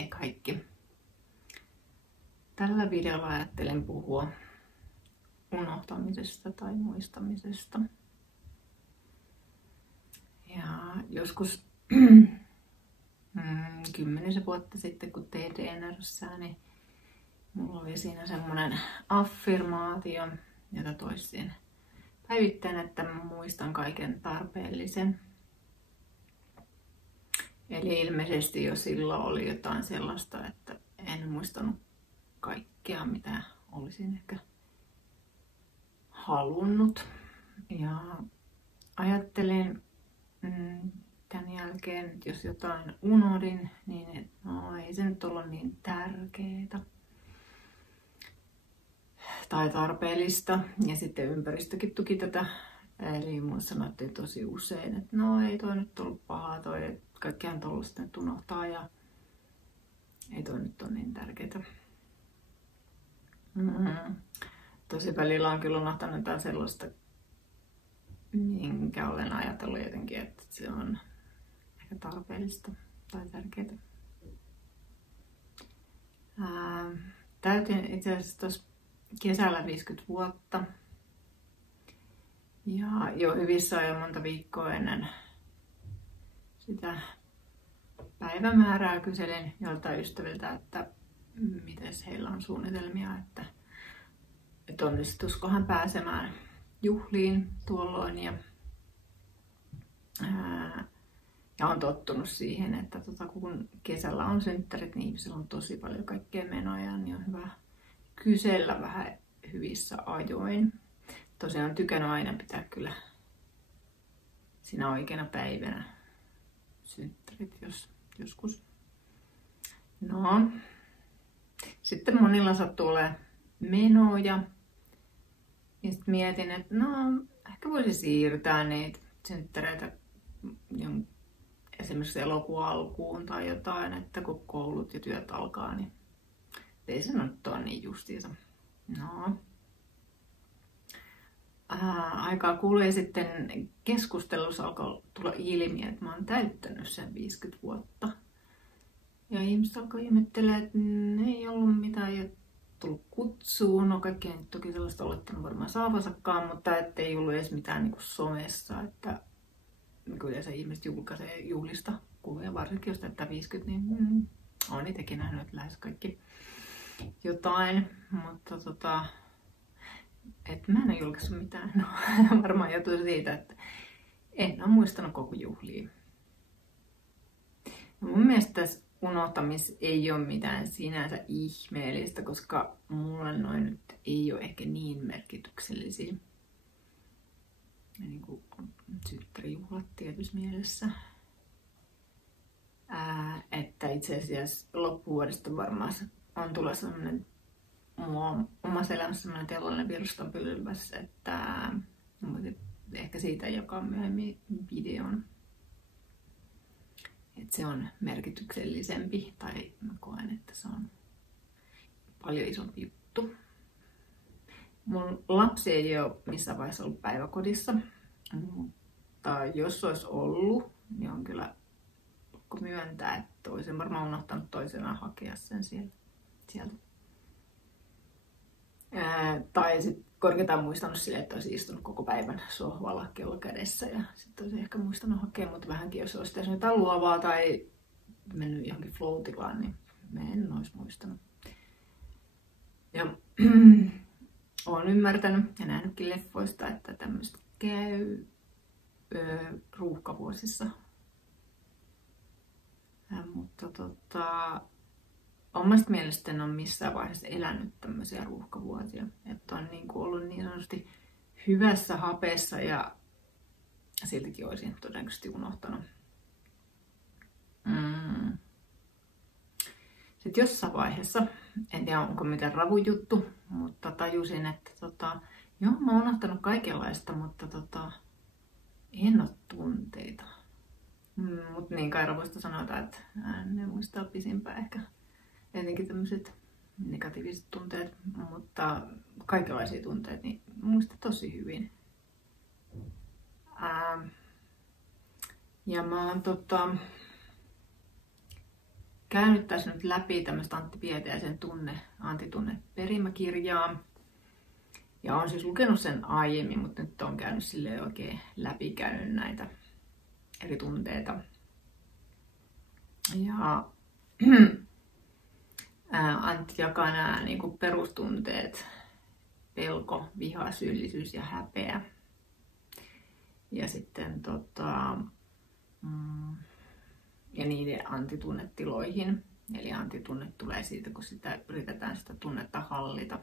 Hei kaikki! Tällä videolla ajattelen puhua unohtamisesta tai muistamisesta. Ja joskus 10 vuotta sitten, kun tein DNR:ssä, niin mulla oli siinä semmoinen affirmaatio, jota toisin päivittäin, että mä muistan kaiken tarpeellisen. Eli ilmeisesti jo silloin oli jotain sellaista, että en muistanut kaikkea, mitä olisin ehkä halunnut. Ja ajattelin tämän jälkeen, että jos jotain unohdin, niin no, ei se nyt ollut niin tärkeää tai tarpeellista. Ja sitten ympäristökin tuki tätä. Eli mulle sanottiin tosi usein, että no ei toi nyt ollut pahaa, toi kaikkiaan tollaista nyt unohtaa ja ei toi nyt ole niin tärkeää. Tosi välillä on kyllä unohtanut jotain sellaista, minkä olen ajatellut jotenkin, että se on ehkä tarpeellista tai tärkeää. Täytin itse asiassa tuossa kesällä 50 vuotta. Ja jo hyvissä ajoin monta viikkoa ennen sitä päivämäärää kyselin joltain ystäviltä, että miten heillä on suunnitelmia, että onnistuskohan pääsemään juhliin tuolloin. Ja on tottunut siihen, että kun kesällä on synttärit, niin ihmisillä on tosi paljon kaikkea menoja, niin on hyvä kysellä vähän hyvissä ajoin. Tosiaan tykännyt aina pitää kyllä siinä oikeana päivänä synttärit, jos joskus. No, sitten monilla sattuu olemaan menoja. Ja sitten mietin, että no, ehkä voisi siirtää niitä synttäreitä esimerkiksi elokuun alkuun tai jotain, että kun koulut ja työt alkaa, niin ei se nyt ole niin justiinsa. No. Aikaa kului sitten keskustelussa alkoi tulla ilmi, että mä oon täyttänyt sen 50 vuotta. Ja ihmiset alkoi ihmettelemään, että ei ollut mitään, ei tullut kutsuun. No kaikki ei toki sellaista olettanut varmaan saavansakaan, mutta ettei ollut edes mitään niin kuin somessa. Että kyllä se ihmiset julkaisee juhlista kuvia, varsinkin jos täyttää 50, niin olen itsekin nähnyt lähes kaikki jotain. Mutta että mä en ole julkaissut mitään. No, varmaan johtui siitä, että en ole muistanut koko juhlia. No, mun mielestä tässä unohtamis ei ole mitään sinänsä ihmeellistä, koska mulle noin nyt ei ole ehkä niin merkityksellisiä. Niin kuin synttärijuhlat tietyssä mielessä. Että itse asiassa loppuvuodesta varmaan on tulossa sellainen omassa elämässä sellainen kellollinen viruston pylväs, että ehkä siitä jakaa myöhemmin videon. Että se on merkityksellisempi, tai mä koen, että se on paljon isompi juttu. Mun lapsi ei ole missään vaiheessa ollut päiväkodissa, mutta jos olisi ollut, niin on kyllä pakko myöntää, että olisin varmaan unohtanut toisenaan hakea sen sieltä. Tai sitten korkeintaan muistanut silleen, että olisi istunut koko päivän sohvalla kello kädessä ja sitten olisi ehkä muistanut hakea, mutta vähänkin jos olisi tehnyt jotain luovaa tai mennyt johonkin flow-tilaan, niin mä en olisi muistanut. Ja olen ymmärtänyt ja nähnytkin leffoista, että tämmöistä käy ruuhkavuosissa. Mutta omasta mielestä en ole missään vaiheessa elänyt tämmöisiä ruuhkavuosia. Että on niin kuin ollut niin sanotusti hyvässä hapessa ja siltikin olisin todennäköisesti unohtanut. Sitten jossain vaiheessa, en tiedä onko mitään ravujuttu, mutta tajusin, että joo, mä oon unohtanut kaikenlaista, mutta en ole tunteita. Mutta niin kai ravuista sanotaan, että ne muistaa pisimpään ehkä. Etenkin tämmöiset negatiiviset tunteet, mutta kaikenlaisia tunteita niin muistan tosi hyvin. Ja mä oon käynyt tässä nyt läpi tämmöistä Antti Pietiäisen antitunne-perimäkirjaa. Ja olen siis lukenut sen aiemmin, mutta nyt on käynyt silleen oikein läpikäynyt näitä eri tunteita. Ja Antti jakaa nämä niin kuin perustunteet: pelko, viha, syyllisyys ja häpeä. Ja sitten ja niiden antitunnetiloihin. Eli antitunne tulee siitä, kun yritetään sitä tunnetta hallita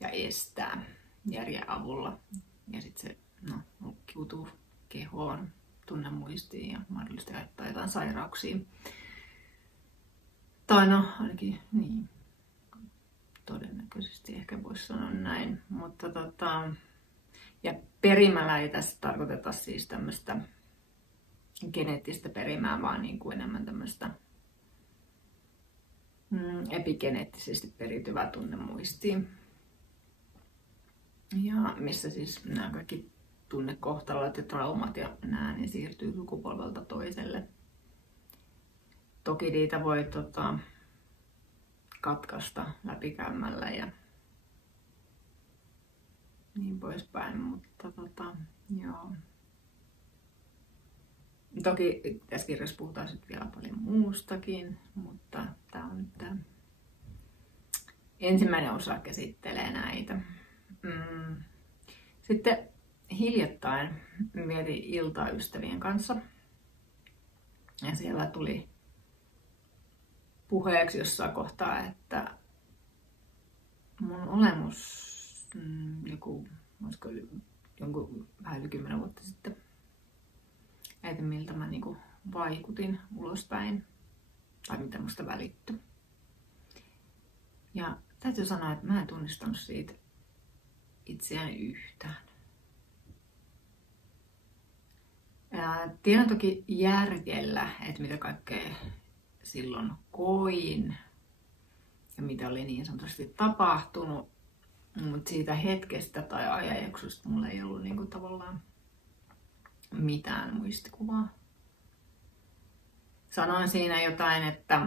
ja estää järjen avulla. Ja sitten se lukkiutuu kehoon, tunnemuistiin ja mahdollisesti aiheuttaa jotain sairauksia. Tai ainakin niin. Todennäköisesti ehkä voisi sanoa näin. Mutta ja perimällä ei tässä tarkoiteta siis tämmöistä geneettistä perimää, vaan niin kuin enemmän tämmöistä epigeneettisesti perityvää tunnemuistia. Ja missä siis nämä kaikki tunnekohtalot ja traumat ja nämä niin siirtyy sukupolvelta toiselle. Toki niitä voi katkaista läpikäymällä ja niin poispäin, mutta joo. Toki tässä kirjassa puhutaan sitten vielä paljon muustakin, mutta tämä on nyt tämä ensimmäinen osa käsittelee näitä. Sitten hiljattain vietin iltaa ystävien kanssa ja siellä tuli puheeksi jossain kohtaa, että mun olemus jonkun vähän yli 10 vuotta sitten, että miltä mä niinku vaikutin ulospäin tai mitä musta välittyi. Ja täytyy sanoa, että mä en tunnistanut siitä itseäni yhtään. Ja tiedän toki järjellä, että mitä kaikkea silloin koin ja mitä oli niin sanotusti tapahtunut, mutta siitä hetkestä tai ajanjaksosta mulla ei ollut niinku tavallaan mitään muistikuvaa. Sanoin siinä jotain, että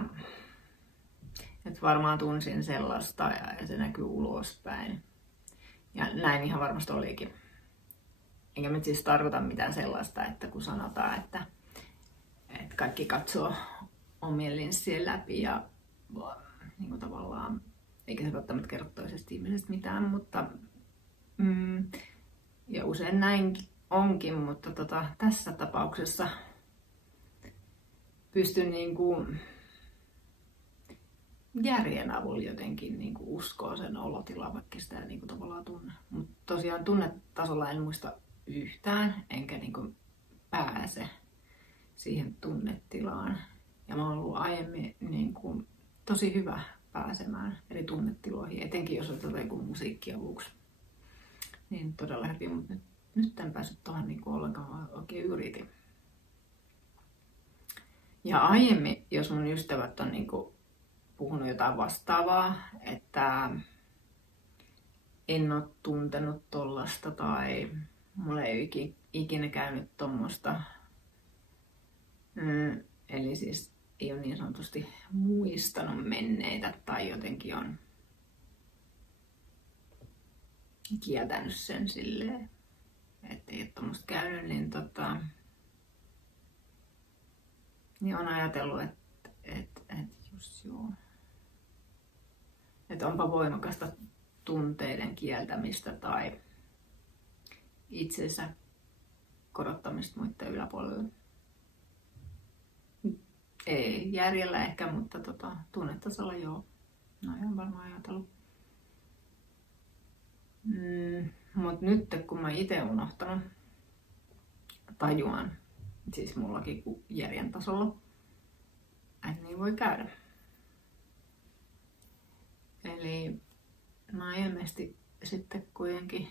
varmaan tunsin sellaista ja se näkyy ulospäin. Ja näin ihan varmasti olikin. Enkä nyt siis tarkoita mitään sellaista, että kun sanotaan, että kaikki katsoo omien linssien läpi ja niin kuin tavallaan, eikä se välttämättä kerro toisesta ihmisestä mitään, mutta ja usein näin onkin, mutta tässä tapauksessa pystyn niin kuin järjen avulla jotenkin niin kuin uskoa sen olotilaan, vaikka sitä niin kuin tavallaan tunne. Mutta tosiaan tunnetasolla en muista yhtään, enkä niin kuin pääse siihen tunnetilaan. Ja mä oon ollut aiemmin niin kuin tosi hyvä pääsemään eri tunnetiloihin, etenkin jos otetaan joku musiikkiavuksi. Niin todella hyvin, mutta nyt en päässyt tuohon niin kuin ollenkaan, vaan oikein yritin. Ja aiemmin, jos mun ystävät on niin kuin puhunut jotain vastaavaa, että en ole tuntenut tollasta tai mulla ei ole ikinä käynyt tommosta. Eli siis ei ole niin sanotusti muistanut menneitä tai jotenkin on kieltänyt sen silleen, ettei ole tommoista käynyt, niin on ajatellut, että just joo. Että onpa voimakasta tunteiden kieltämistä tai itsensä korottamista muiden yläpuolelle. Ei järjellä ehkä, mutta tunnetasolla joo. No ihan varmaan ajatellut. Mut nyt kun mä itse unohtanut, tajuan, siis mullakin kuin järjen tasolla, että niin voi käydä. Eli mä oon ilmeisesti sitten kuitenkin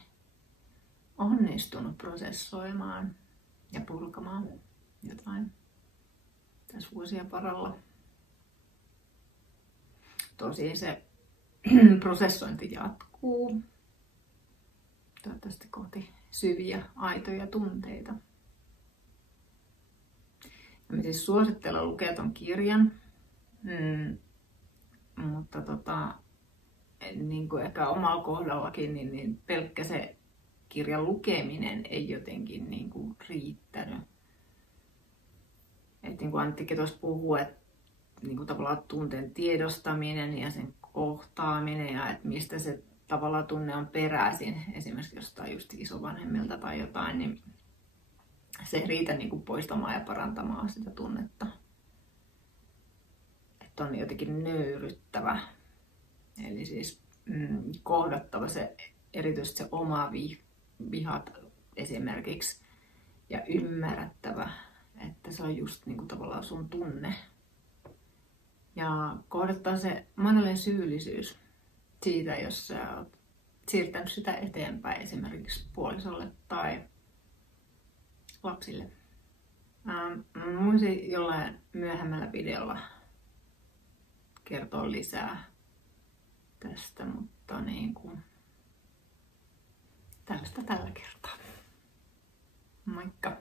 onnistunut prosessoimaan ja purkamaan jotain tässä vuosien varrella. Tosin se prosessointi jatkuu. Toivottavasti kohti syviä, aitoja tunteita. Ja mä siis suosittelen lukea ton kirjan. Mutta niin kuin ehkä omalla kohdallakin, niin pelkkä se kirjan lukeminen ei jotenkin niin kuin riittänyt. Et niin kuin Anttikin tuossa puhuu, että niin kuin tavallaan tunteen tiedostaminen ja sen kohtaaminen ja että mistä se tavallaan tunne on peräisin, esimerkiksi jostain just isovanhemmilta tai jotain, niin se ei riitä niin kuin poistamaan ja parantamaan sitä tunnetta. Että on jotenkin nöyryttävä. Eli siis kohdattava se, erityisesti se oma vihat esimerkiksi ja ymmärrettävä, että se on just niin kuin tavallaan sun tunne. Ja kohdattaa se mahdollinen syyllisyys siitä, jos sä oot siirtänyt sitä eteenpäin esimerkiksi puolisolle tai lapsille. Voisin jollain myöhemmällä videolla kertoa lisää tästä, mutta niin kuin tällaista tällä kertaa. Moikka!